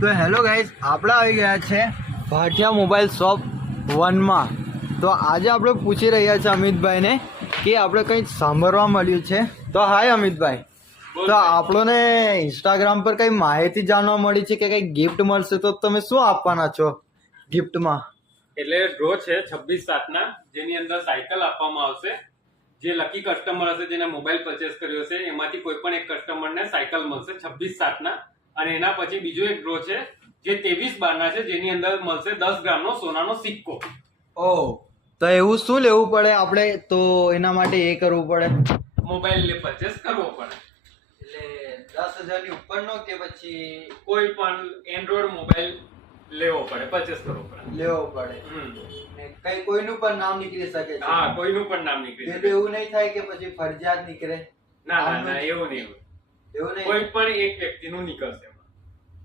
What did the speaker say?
તો hello guys, આપણે આવી ગયા છે ભાટિયા મોબાઈલ શોપ 1 માં. તો આજે આપણે પૂછી રહ્યા છે અમિતભાઈને કે આપણે કંઈ સાંભળવા મળ્યું છે. તો હાય અમિતભાઈ, તો આપણને ઇન્સ્ટાગ્રામ પર કંઈ માહિતી જાણવા મળી છે કે કંઈ ગિફ્ટ મળશે, તો તમે શું આપવાના છો ગિફ્ટમાં? એટલે ડ્રો છે 26/7 જેની અંદર સાયકલ આપવામાં આવશે. જે લકી કસ્ટમર હશે જેને મોબાઈલ પરચેસ કર્યો હશે એમાંથી કોઈ પણ એક કસ્ટમરને સાયકલ મળશે 26/7 અને એના પછી બીજો એક ડ્રો છે જે 23/12 છે જેની અંદર મળશે 10 ગ્રામનો સોનાનો સિક્કો. ઓહ, તો એવું શું લેવું પડે આપણે તો એના માટે એ કરવું પડે? મોબાઈલ પરચેસ કરવો પડે. એટલે 10,000 ની ઉપરનો કે પછી કોઈ પણ એન્ડ્રોઈડ મોબાઈલ લેવો પડે, પરચેસ કરવો પડે. લેવો પડે? ને કઈ કોઈનું પણ નામ નીકળી શકે છે? હા, કોઈનું પણ નામ નીકળી શકે. એવું નહીં થાય કે પછી ફરજિયાત નીકળે? ના એવું નહીં. એવું નહીં. કોઈ પણ એક વ્યક્તિનું નીકળશે.